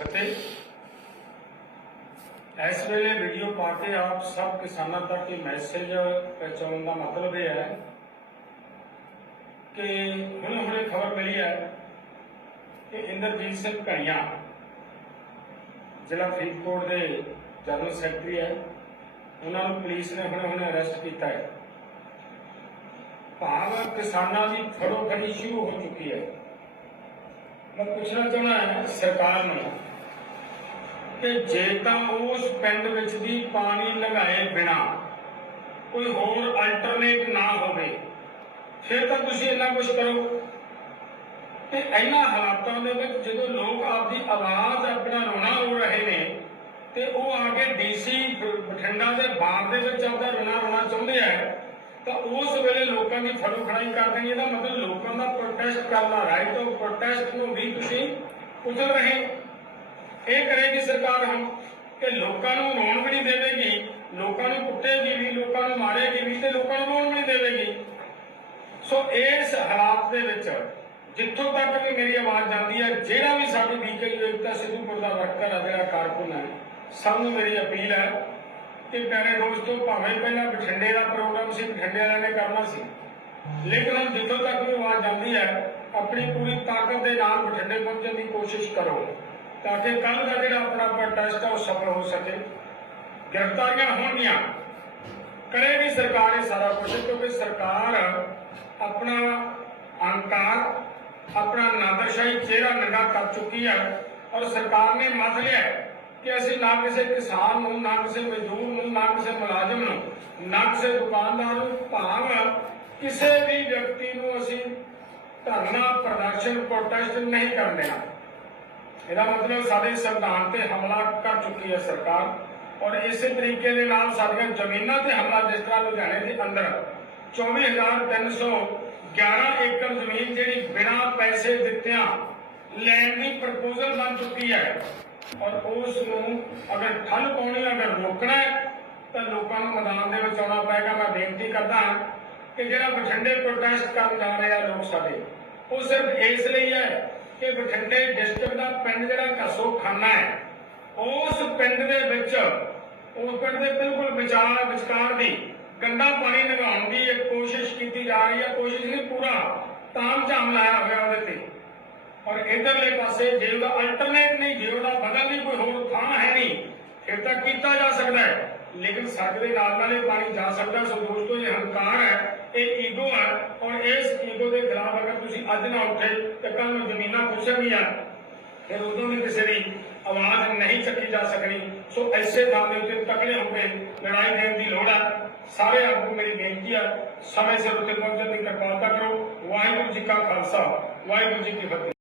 ਫਤਿਹ ਇਸ ਵੇਲੇ ਵੀਡੀਓ ਪਾ ਕੇ ਆਪ ਸਭ ਕਿਸਾਨਾਂ ਤੱਕ ਇਹ ਮੈਸੇਜ ਪਹੁੰਚਾਉਣ ਦਾ ਮਤਲਬ ਇਹ ਹੈ ਕਿ ਹੁਣੇ ਹੁਣੇ ਖਬਰ ਮਿਲੀ ਹੈ ਕਿ ਇੰਦਰਜੀਤ ਸਿੰਘ ਘਣੀਆ ਜ਼ਿਲ੍ਹਾ ਫਰੀਦਕੋਟ ਦੇ ਜਨਰਲ ਸੈਕਟਰੀ ਹੈ। ਉਹਨਾਂ ਨੂੰ ਪੁਲਿਸ ਨੇ ਹੁਣੇ ਹੁਣੇ ਅਰੈਸਟ ਕੀਤਾ ਹੈ। ਭਾਵ ਕਿਸਾਨਾਂ ਦੀ ਫੜੋ ਫੜੀ ਸ਼ੁਰੂ ਹੋ ਚੁੱਕੀ ਹੈ। ਮੈਂ ਪੁੱਛਣਾ ਚਾਹੁੰਦਾ ਹਾਂ ਸਰਕਾਰ ਨੂੰ ਕਿ ਜੇ ਤਾਂ ਉਸ ਪਿੰਡ ਵਿੱਚ ਦੀ ਪਾਣੀ ਲਗਾਏ ਬਿਨਾ ਕੋਈ ਹੋਰ ਅਲਟਰਨੇਟ ਨਾ ਹੋਵੇ, ਫਿਰ ਤਾਂ ਤੁਸੀਂ ਇੰਨਾ ਕੁਝ ਕਰੋ। ਤੇ ਇਹਨਾਂ ਹਾਲਾਤਾਂ ਦੇ ਵਿੱਚ ਜਦੋਂ ਲੋਕ ਆਪਦੀ ਆਵਾਜ਼ ਆਪਣਾ ਰੋਣਾ ਰੋ ਰਹੇ ਨੇ, ਤੇ ਉਹ ਆ ਕੇ ਡੀਸੀ ਬਠਿੰਡਾ ਦੇ ਬਾਗ ਦੇ ਵਿੱਚ ਆਪਦਾ ਰੋਣਾ ਰੋਣਾ ਚਾਹੁੰਦੇ ਆ, ਤਾਂ ਉਸ ਵੇਲੇ ਲੋਕਾਂ ਦੀ ਫੜੋ ਖੜਾਈ ਕਰਦੇ ਨੇ। ਇਹਦਾ ਮਤਲਬ ਲੋਕਾਂ ਦਾ ਪ੍ਰੋਟੈਸਟ ਕਰਨਾ ਰਾਈਟ ਆਫ ਪ੍ਰੋਟੈਸਟ ਨੂੰ ਵੀ ਤੁਸੀਂ ਕੁਚਲ ਰਹੇ। ਇਹ ਕਰੇਗੀ ਸਰਕਾਰ ਹੁਣ ਕਿ ਲੋਕਾਂ ਨੂੰ ਰੋਣ ਵੀ ਨਹੀਂ ਦੇਵੇਗੀ, ਲੋਕਾਂ ਨੂੰ ਕੁੱਟੇਗੀ ਵੀ, ਲੋਕਾਂ ਨੂੰ ਮਾਰੇਗੀ ਵੀ ਤੇ ਲੋਕਾਂ ਨੂੰ ਰੋਣ ਵੀ ਨਹੀਂ ਦੇਵੇਗੀ। ਸੋ ਇਸ ਹਾਲਾਤ ਦੇ ਵਿੱਚ ਜਿੱਥੋਂ ਤੱਕ ਵੀ ਮੇਰੀ ਆਵਾਜ਼ ਜਾਂਦੀ ਹੈ, ਜਿਹੜਾ ਵੀ ਸਾਡੀ ਬੀਕੇ ਏਕਤਾ ਸਿੱਧੂਪੁਰ ਦਾ ਵਰਕਰ ਹੈ ਜਿਹੜਾ ਕਾਰਕੁਨ ਹੈ, ਸਭ ਨੂੰ ਮੇਰੀ ਅਪੀਲ ਹੈ ਕਿ ਪਿਆਰੇ ਦੋਸਤੋ ਭਾਵੇਂ ਪਹਿਲਾਂ ਬਠਿੰਡੇ ਦਾ ਪ੍ਰੋਗਰਾਮ ਸੀ, ਬਠਿੰਡੇ ਵਾਲਿਆਂ ਨੇ ਕਰਨਾ ਸੀ, ਲੇਕਿਨ ਹੁਣ ਜਿੱਥੋਂ ਤੱਕ ਵੀ ਆਵਾਜ਼ ਜਾਂਦੀ ਹੈ, ਆਪਣੀ ਪੂਰੀ ਤਾਕਤ ਦੇ ਨਾਲ ਬਠਿੰਡੇ ਪਹੁੰਚਣ ਦੀ ਕੋਸ਼ਿਸ਼ ਕਰੋ। ਤਾਂ ਕਿ ਕੱਲ ਦਾ ਜਿਹੜਾ ਆਪਣਾ ਪ੍ਰੋਟੈਸਟ ਹੈ ਉਹ ਸਫਲ ਹੋ ਸਕੇ। ਗ੍ਰਿਫਤਾਰੀਆਂ ਹੋਣਗੀਆਂ। ਕਰੇਗੀ ਸਰਕਾਰ ਇਹ ਸਾਰਾ ਕੁਝ ਕਿਉਂਕਿ ਸਰਕਾਰ ਆਪਣਾ ਅਹੰਕਾਰ, ਆਪਣਾ ਨਾਦਰਸ਼ਾਹੀ ਚਿਹਰਾ ਨੰਗਾ ਕਰ ਚੁੱਕੀ ਹੈ ਔਰ ਸਰਕਾਰ ਨੇ ਮੰਨ ਲਿਆ ਕਿ ਅਸੀਂ ਨਾ ਕਿਸੇ ਕਿਸਾਨ ਨੂੰ, ਨਾ ਕਿਸੇ ਮਜ਼ਦੂਰ ਨੂੰ, ਨਾ ਕਿਸੇ ਮੁਲਾਜ਼ਮ ਨੂੰ, ਨਾ ਕਿਸੇ ਦੁਕਾਨਦਾਰ ਨੂੰ, ਭਾਵ ਕਿਸੇ ਵੀ ਵਿਅਕਤੀ ਨੂੰ ਅਸੀਂ ਧਰਨਾ, ਪ੍ਰਦਰਸ਼ਨ ਪ੍ਰੋਟੈਸਟ ਨਹੀਂ ਕਰਨ ਦੇਣਾ। ਇਹਦਾ ਮਤਲਬ ਸਾਡੇ ਸੰਵਿਧਾਨ ਤੇ ਹਮਲਾ ਕਰ ਚੁੱਕੀ ਹੈ ਸਰਕਾਰ। ਔਰ ਇਸੇ ਤਰੀਕੇ ਦੇ ਨਾਲ ਸਾਡੀਆਂ ਜ਼ਮੀਨਾਂ ਤੇ ਹਮਲਾ ਜਿਸ ਤਰ੍ਹਾਂ ਲੁਧਿਆਣੇ ਦੇ ਅੰਦਰ 24311 ਏਕੜ ਜ਼ਮੀਨ ਜਿਹੜੀ ਬਿਨਾਂ ਪੈਸੇ ਦਿੱਤਿਆਂ ਲੈਣ ਦੀ ਪ੍ਰਪੋਜ਼ਲ ਬਣ ਚੁੱਕੀ ਹੈ। ਔਰ ਉਸ ਨੂੰ ਅਗਰ ਠੱਲ ਪਾਉਣੀ, ਅਗਰ ਰੋਕਣਾ ਤਾਂ ਲੋਕਾਂ ਨੂੰ ਮੈਦਾਨ ਦੇ ਵਿੱਚ ਆਉਣਾ ਪਏਗਾ। ਮੈਂ ਬੇਨਤੀ ਕਰਦਾ ਹਾਂ ਕਿ ਜਿਹੜਾ ਬਠਿੰਡੇ ਪ੍ਰੋਟੈਸਟ ਕਰਨ ਜਾ ਰਹੇ ਲੋਕ ਸਾਡੇ, ਉਹ ਸਿਰਫ ਇਸ ਲਈ ਹੈ ਕਿ ਬਠਿੰਡੇ ਡਿਸਟ੍ਰਿਕਟ ਦਾ ਪਿੰਡ ਜਿਹੜਾ ਕਸੋ ਖਾਨਾ ਹੈ, ਉਸ ਪਿੰਡ ਦੇ ਵਿੱਚ, ਉਸ ਪਿੰਡ ਦੇ ਬਿਲਕੁਲ ਵਿਚਾਰ ਵਿਚਕਾਰ ਦੀ ਗੰਦਾ ਪਾਣੀ ਲਗਾਉਣ ਦੀ ਇੱਕ ਕੋਸ਼ਿਸ਼ ਕੀਤੀ ਜਾ ਰਹੀ ਹੈ, ਕੋਸ਼ਿਸ਼ ਨਹੀਂ, ਪੂਰਾ ਤਾਮ ਝਾਮ ਲਾਇਆ ਹੋਇਆ ਉਹਦੇ ਤੇ। ਔਰ ਇਧਰਲੇ ਪਾਸੇ ਜੇ ਉਹਦਾ ਅਲਟਰਨੇਟ ਨਹੀਂ, ਜੇ ਉਹਦਾ ਬਦਲ ਨਹੀਂ ਕੋਈ ਹੋਰ ਥਾਂ ਹੈ ਨਹੀਂ, ਫਿਰ ਤਾਂ ਕੀਤਾ ਜਾ ਸਕਦਾ ਹੈ। ਲੇਕਿਨ ਸੱਚ ਦੇ ਨਾਲ ਨਾਲ ਇਹ ਪਾਣੀ ਜਾ ਸਕਦਾ ਸੋ ਦੋਸਤੋ ਇਹ ਹੰਕਾਰ ਹੈ, ਇਹ ਈਗੋ ਹੈ ਔਰ ਇਸ ਈਗੋ ਦੇ ਖਿਲਾਫ ਅਗਰ ਤੁਸੀਂ ਅੱਜ ਨਾ ਉੱਠੇ ਤੇ ਕੱਲ ਨੂੰ ਜ਼ਮੀਨਾਂ ਖੁੱਸਣਗੀਆਂ ਫਿਰ ਉਦੋਂ ਵੀ ਕਿਸੇ ਦੀ ਆਵਾਜ਼ ਨਹੀਂ ਚੱਕੀ ਜਾ ਸਕਣੀ। ਸੋ ਐਸੇ ਥਾਂ ਦੇ ਉੱਤੇ ਤਕੜੇ ਹੋ ਕੇ ਲੜਾਈ ਦੇਣ ਦੀ ਲੋੜ ਹੈ। ਸਾਰੇ ਆਗੂ ਮੇਰੀ ਬੇਨਤੀ ਹੈ, ਸਮੇਂ ਸਿਰ ਉੱਤੇ ਪਹੁੰਚਣ ਦੀ ਕਿਰਪਾਲਤਾ ਕਰੋ। ਵਾਹਿਗੁਰੂ ਜੀ ਕਾ ਖਾਲਸਾ, ਵਾਹਿਗੁਰੂ ਜੀ ਕੀ ਫਤਿਹ।